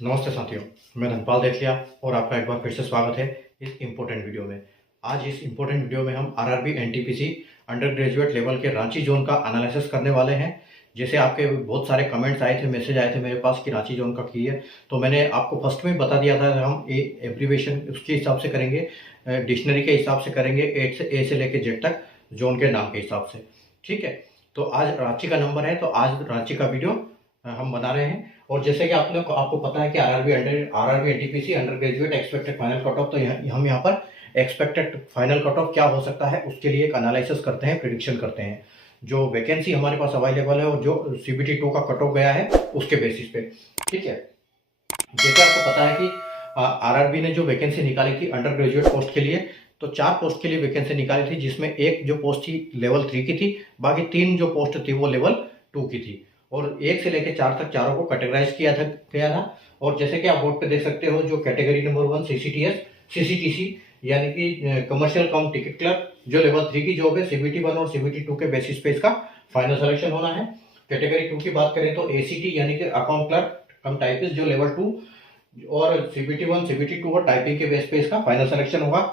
नमस्ते साथियों, मैं धनपाल देथिया और आपका एक बार फिर से स्वागत है इस इम्पोर्टेंट वीडियो में। आज इस इम्पोर्टेंट वीडियो में हम RRB NTPC under graduate level के रांची जोन का एनालिसिस करने वाले हैं। जैसे आपके बहुत सारे कमेंट्स आए थे, मैसेज आए थे मेरे पास कि रांची जोन का की है, तो मैंने आपको फर्स्ट में बता दिया था हम एब्रीवेशन उसके हिसाब से करेंगे, डिक्शनरी के हिसाब से करेंगे, ए से लेके जेड तक जोन के नाम के हिसाब से। ठीक है, तो आज रांची का नंबर है, तो आज रांची का वीडियो हम बना रहे हैं। और जैसे कि आपको पता है कि RRB NTPC under graduate expected final cut off, तो हम यहाँ पर एक्सपेक्टेड फाइनल कट ऑफ क्या हो सकता है उसके लिए एक एनालिसिस करते हैं, प्रिडिक्शन करते हैं। जो वैकेंसी हमारे पास अवेलेबल है और जो सीबीटी 2 का कट ऑफ गया है उसके बेसिस पे। ठीक है, जैसे आपको पता है कि आरआरबी ने जो वैकेंसी निकाली थी अंडर ग्रेजुएट पोस्ट के लिए, तो 4 पोस्ट के लिए वैकेंसी निकाली थी, जिसमें एक जो पोस्ट थी लेवल 3 की थी, बाकी 3 जो पोस्ट थी वो लेवल 2 की थी। और 1 से लेकर 4 तक चारों को कैटेगराइज किया था। और जैसे कि आप बोर्ड पे देख सकते हो, जो कैटेगरी नंबर 1 सीसीटीसी यानी कि कमर्शियल कम टिकट क्लर्क, जो लेवल 3 की जॉब है, सीबीटी 1 और सीबीटी 2 के बेसिस पे इसका फाइनल सिलेक्शन होना है। कैटेगरी 2 की बात करें तो एसीटी यानी कि अकाउंट क्लर्क कम टाइपिस्ट, जो लेवल 2 और सीबीटी 1 सीबीटी 2 और टाइपिंग के बेस पे इसका फाइनल सिलेक्शन होगा।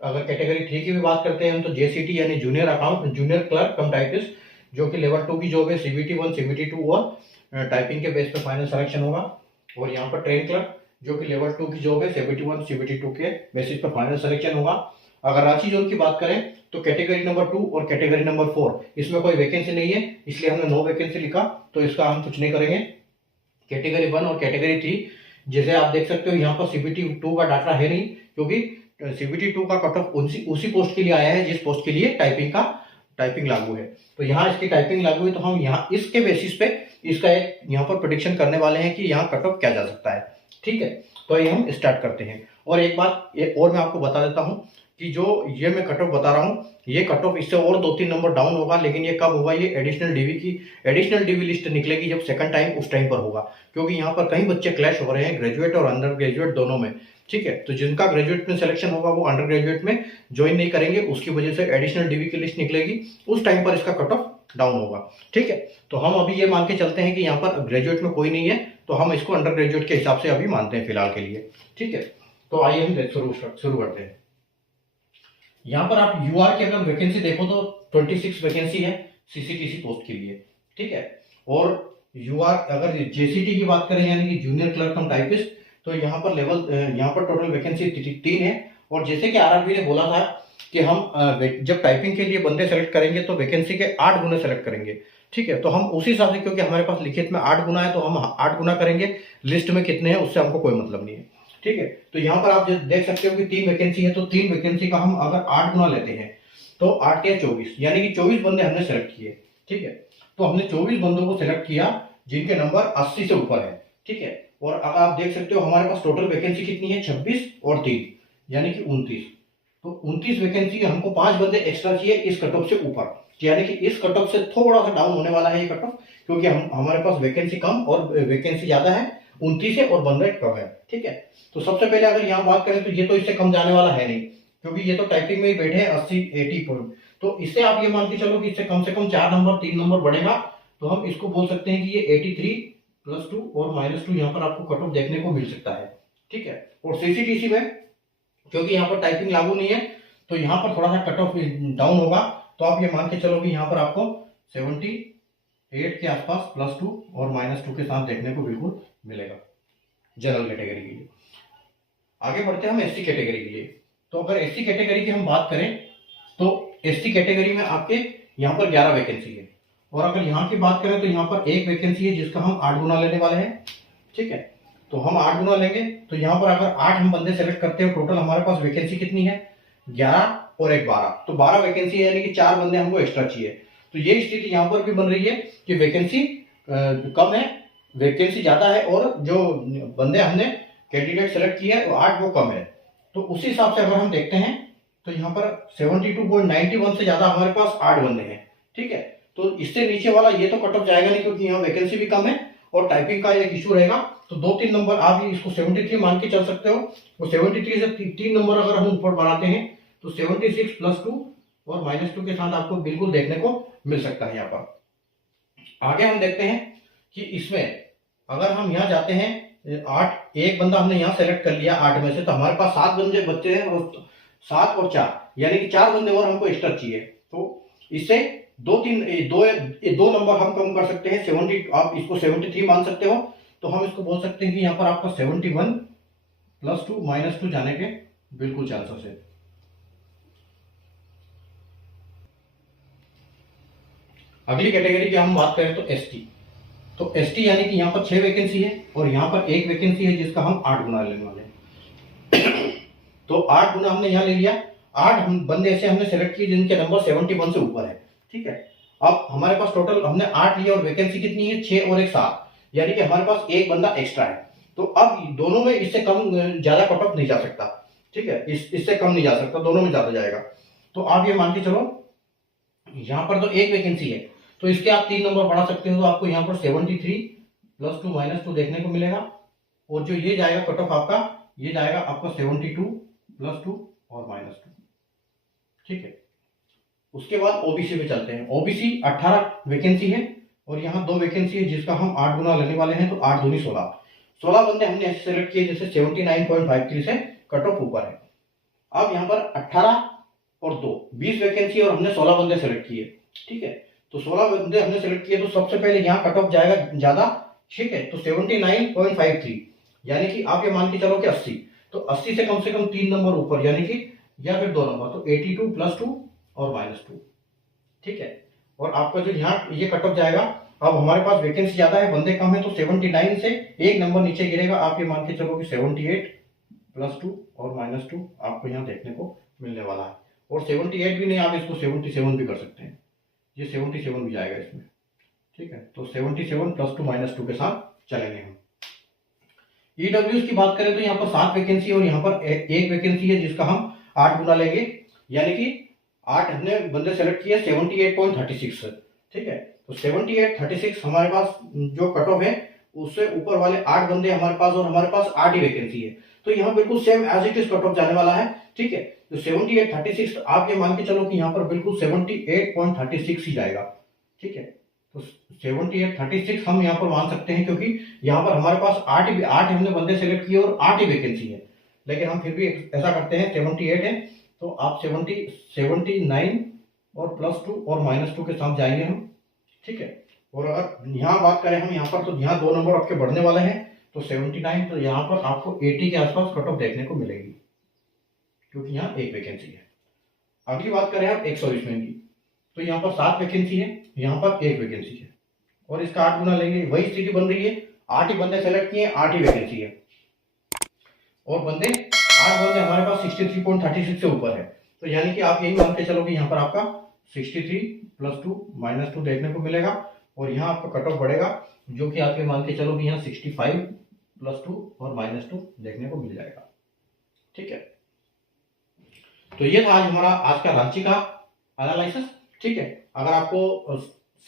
अगर कैटेगरी 3 की भी बात करते हैं तो जेसीटी यानी जूनियर क्लर्क कम टाइपिस्ट, जो कि लेवल 2 की जॉब है, सीबीटी 1 सीबीटी 2 और टाइपिंग के बेस पे फाइनल सिलेक्शन होगा। और यहाँ पर ट्रेन क्लर्क, जो कि लेवल 2 की जॉब है, सीबीटी 1 सीबीटी 2 के बेसिस पे फाइनल सिलेक्शन होगा। अगर रांची जोन की बात करें तो कैटेगरी नंबर 2 और कैटेगरी नंबर 4 इसमें कोई वैकेंसी नहीं है, इसलिए हमने नो वैकेंसी लिखा, तो इसका हम कुछ नहीं करेंगे। कैटेगरी 1 और कैटेगरी 3, जैसे आप देख सकते हो यहाँ पर सीबीटी 2 का डाटा है नहीं, क्योंकि सीबीटी 2 का कट ऑफ उसी पोस्ट के लिए आया है जिस पोस्ट के लिए टाइपिंग लागू है। तो यहाँ इसकी टाइपिंग लागू है, तो हम यहाँ इसके बेसिस पे इसका एक यहाँ पर प्रेडिक्शन करने वाले हैं कि यहाँ कट ऑफ क्या जा सकता है। ठीक है, तो ये हम स्टार्ट करते हैं। और एक बात और मैं आपको बता देता हूँ कि जो ये मैं कट ऑफ बता रहा हूँ, ये कट ऑफ इससे और 2-3 नंबर डाउन होगा, लेकिन ये कब होगा, ये एडिशनल डीवी लिस्ट निकलेगी जब सेकंड टाइम, उस टाइम पर होगा। क्योंकि यहाँ पर कई बच्चे क्लैश हो रहे हैं, ग्रेजुएट और अंडर ग्रेजुएट दोनों में। ठीक है, तो जिनका ग्रेजुएट में सिलेक्शन होगा वो अंडर ग्रेजुएट में ज्वाइन नहीं करेंगे, उसकी वजह से एडिशनल डीवी की लिस्ट निकलेगी, उस टाइम पर इसका कट ऑफ डाउन होगा। ठीक है, तो हम अभी ये मान के चलते हैं कि यहाँ पर ग्रेजुएट में कोई नहीं है, तो हम इसको अंडर ग्रेजुएट के हिसाब से अभी मानते हैं फिलहाल के लिए। ठीक है, तो आइए हम शुरू करते हैं। यहाँ पर आप यूआर की अगर वैकेंसी देखो तो 26 वैकेंसी है सीसीटीसी पोस्ट के लिए। ठीक है, और यूआर अगर जेसीटी की बात करें यानी कि जूनियर क्लर्क कम टाइपिस्ट, तो यहाँ पर टोटल वैकेंसी 3 है। और जैसे कि आरआरबी ने बोला था कि हम जब टाइपिंग के लिए बंदे सेलेक्ट करेंगे तो वैकेंसी के 8 गुना सेलेक्ट करेंगे। ठीक है, तो हम उसी हिसाब से, क्योंकि हमारे पास लिखित में 8 गुना है तो हम 8 गुना करेंगे, लिस्ट में कितने हैं उससे हमको कोई मतलब नहीं है। ठीक है, तो यहाँ पर आप देख सकते हो कि 3 वैकेंसी है, तो 3 वैकेंसी का हम अगर 8 गुना लेते हैं तो 8 या 24 यानी कि 24 बंदे हमने सेलेक्ट किए। ठीक है, तो हमने 24 बंदों को सिलेक्ट किया जिनके नंबर 80 से ऊपर है। ठीक है, और अगर आप देख सकते हो हमारे पास टोटल वैकेंसी कितनी है, 26 और 3 यानी कि 29। तो 29 वैकेंसी हमको 5 बंदे एक्स्ट्रा चाहिए इस कट ऑफ से ऊपर, यानी कि इस कट ऑफ से थोड़ा सा डाउन होने वाला है ये कट ऑफ, क्योंकि हमारे पास वैकेंसी कम और वैकेंसी ज्यादा है, 29 है और बंदे कम है। ठीक है, तो सबसे पहले अगर यहाँ बात करें तो ये तो इससे कम जाने वाला है नहीं, क्योंकि ये तो टाइपिंग में ही बैठे हैं 80-80 पॉइंट। तो इससे आप ये मान के चलो कि इससे कम से कम 4 नंबर 3 नंबर बढ़ेगा, तो हम इसको बोल सकते हैं कि ये 83 +2 और -2 यहाँ पर आपको कट ऑफ देखने को मिल सकता है। ठीक है, और सीसीटीसी में क्योंकि यहाँ पर टाइपिंग लागू नहीं है तो यहाँ पर थोड़ा सा कट ऑफ डाउन होगा, तो आप ये मान के चलो कि यहाँ पर आपको 78 के आसपास +2 और -2 के साथ देखने को बिल्कुल मिलेगा जनरल कैटेगरी के लिए। आगे बढ़ते हैं हम एससी कैटेगरी के लिए। तो अगर एससी कैटेगरी की हम बात करें तो एससी कैटेगरी में आपके यहाँ पर 11 वैकेंसी है, और अगर यहाँ की बात करें तो यहाँ पर 1 वैकेंसी है जिसका हम 8 गुना लेने वाले हैं। ठीक है, तो हम 8 गुना लेंगे, तो यहाँ पर अगर 8 हम बंदे सेलेक्ट करते हैं, टोटल हमारे पास वैकेंसी कितनी है, 11 और 1 12, तो 12 वैकेंसी है, यानी कि 4 बंदे हमको एक्स्ट्रा चाहिए। तो ये स्थिति यहाँ पर भी बन रही है कि वैकेंसी कम है, वैकेंसी ज्यादा है, और जो बंदे हमने कैंडिडेट सेलेक्ट किया है वो 8 वो कम है। तो उसी हिसाब से अगर हम देखते हैं तो यहाँ पर 72.91 से ज्यादा हमारे पास 8 बंदे हैं। ठीक है, तो इससे नीचे वाला ये तो कट ऑफ जाएगा नहीं, क्योंकि यहाँ वैकेंसी भी कम है और टाइपिंग का एक इशू रहेगा। तो 2-3 नंबर आप इसको 73 मान के चल सकते हो, और 73 से 3 नंबर अगर हम ऊपर बढ़ाते हैं तो 76 +2 और -2 के साथ आपको बिल्कुल देखने को मिल सकता है। यहाँ पर आगे हम देखते हैं कि इसमें अगर हम यहाँ जाते हैं 8, एक बंदा हमने यहाँ सेलेक्ट कर लिया 8 में से, तो हमारे पास 7 बंदे बच्चे हैं, और 7 और 4 यानी कि 4 बंदे और हमको एक्स्ट्रा चाहिए। तो इससे दो नंबर हम कम कर सकते हैं। 70, आप इसको 73 मान सकते हो। तो हम इसको बोल सकते हैं कि यहाँ पर आपका 71 + 2 - 2 जाने के बिल्कुल चांसेस है। अगली कैटेगरी की हम बात करें तो एसटी। तो एसटी यानी कि यहाँ पर 6 वैकेंसी है और यहाँ पर 1 वैकेंसी है, जिसका हम 8 गुना लेने वाले हैं। तो 8 गुना हमने यहाँ ले लिया। 8 हम बंदे ऐसे हमने सेलेक्ट किए जिनके नंबर 71 से ऊपर है। ठीक है, अब हमारे पास टोटल हमने 8 लिया और वैकेंसी कितनी है, 6 और 1 7, यानी कि हमारे पास एक बंदा एक्स्ट्रा है। तो अब दोनों में इससे कम ज्यादा कट ऑफ नहीं जा सकता। ठीक है, इससे कम नहीं जा सकता, दोनों में ज्यादा जाएगा। तो आप ये मान के चलो, यहाँ पर तो 1 वैकेंसी है, तो इसके आप 3 नंबर बढ़ा सकते हो। तो आपको यहाँ पर 73 + 2 - 2 देखने को मिलेगा। और जो ये जाएगा कट ऑफ आपका, ये जाएगा आपका 72 + 2 और -2। ठीक है, उसके बाद ओबीसी पे चलते हैं। ओबीसी 18 वैकेंसी है और यहाँ 2 वैकेंसी है, जिसका हम 8 गुना लेने वाले हैं। तो 8 दूनी 16, 16 बंदे हमने ऐसे सेलेक्ट किए जैसे 79.53 से कट ऑफ ऊपर है। अब यहाँ पर 18 और 2 20 वैकेंसी और हमने 16 बंदे सेलेक्ट किए। ठीक है, तो 16 बंदे हमने सेलेक्ट किए, तो सबसे पहले यहाँ कट ऑफ जाएगा ज्यादा। ठीक है, तो 79.53, यानी कि आप ये मान के चलो कि 80। तो 80 से कम 3 नंबर ऊपर, यानी कि या फिर 2 नंबर, तो 82 + 2 और -2। ठीक है, और आपका जो यहाँ ये कट ऑफ जाएगा, अब हमारे पास वैकेंसी ज्यादा है, बंदे कम है, तो 79 से एक नंबर नीचे गिरेगा। आप ये मान के चलो कि 78 + 2 और -2 आपको यहाँ देखने को मिलने वाला है। और 78 भी नहीं, आप इसको 77 भी कर सकते हैं, ये 77 भी जाएगा इसमें। ठीक है, तो 77 + 2 - 2 के साथ चलेंगे हम। ईडब्ल्यूएस की बात करें तो यहाँ पर 7 वैकेंसी और यहाँ पर 1 वैकेंसी है, जिसका हम 8 गुना लेंगे, यानी कि 8 हमने बंदे सेलेक्ट किए 78.36। ठीक है, तो 78.36 हमारे पास जो कट ऑफ है, उससे ऊपर वाले 8 बंदे हमारे पास, और हमारे पास 8 ही वैकेंसी है। तो यहाँ बिल्कुल same as it is cut off जाने वाला है। ठीक है, तो 78.36 आप ये मान के चलो कि यहाँ पर बिल्कुल 78.36 ही जाएगा। ठीक है, तो 78.36 हम यहाँ पर मान सकते हैं, क्योंकि यहाँ पर हमारे पास 8 हमने बंदे सेलेक्ट किए और 8 ही वैकेंसी है। लेकिन हम फिर भी ऐसा करते हैं, 78 है तो आप 79 और +2 और -2 के साथ जाएंगे हम। ठीक है, और अगर यहाँ बात करें हम यहाँ पर, तो यहाँ 2 नंबर आपके बढ़ने वाले हैं। तो 79, तो यहाँ पर आपको 80 के आसपास कट ऑफ देखने को मिलेगी, क्योंकि यहाँ 1 वैकेंसी है। अगली बात करें आप 120 की, तो यहाँ पर 7 वैकेंसी है, यहाँ पर 1 वैकेंसी है, और इसका 8 गुना लेंगे। वही स्थिति बन रही है, 8 ही बंदे सेलेक्ट किए, 8 ही वैकेंसी है, और 8 बंदे हमारे पास 63.36 से ऊपर है। तो यानी कि आप यही मान के चलो कि यहाँ पर आपका 63 + 2 - 2 देखने को मिलेगा, और यहाँ आपका कट ऑफ बढ़ेगा, जो कि आप ये मान के चलो कि यहाँ 65 + 2 और -2 देखने को मिल जाएगा। ठीक है, तो ये था आज हमारा आज का रांची का एनालिसिस। ठीक है, अगर आपको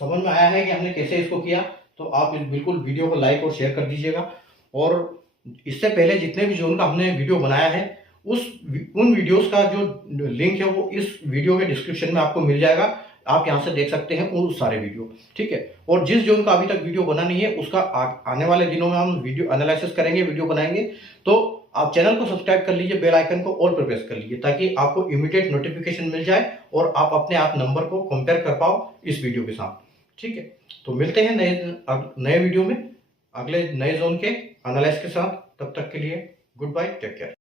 समझ में आया है कि हमने कैसे इसको किया, तो आप बिल्कुल वीडियो को लाइक और शेयर कर दीजिएगा। और इससे पहले जितने भी जोन का हमने वीडियो बनाया है, उन वीडियोस का जो लिंक है वो इस वीडियो के डिस्क्रिप्शन में आपको मिल जाएगा। आप यहाँ से देख सकते हैं उन सारे वीडियो। ठीक है, और जिस जोन का अभी तक वीडियो बना नहीं है, उसका आने वाले दिनों में हम वीडियो एनालिसिस करेंगे, वीडियो बनाएंगे। तो आप चैनल को सब्सक्राइब कर लीजिए, बेल आइकन को ऑल पर प्रेस कर लीजिए, ताकि आपको इमीडिएट नोटिफिकेशन मिल जाए और आप अपने आप नंबर को कंपेयर कर पाओ इस वीडियो के साथ। ठीक है, तो मिलते हैं नए वीडियो में अगले नए जोन के एनालिसिस के साथ। तब तक के लिए गुड बाय, टेक केयर।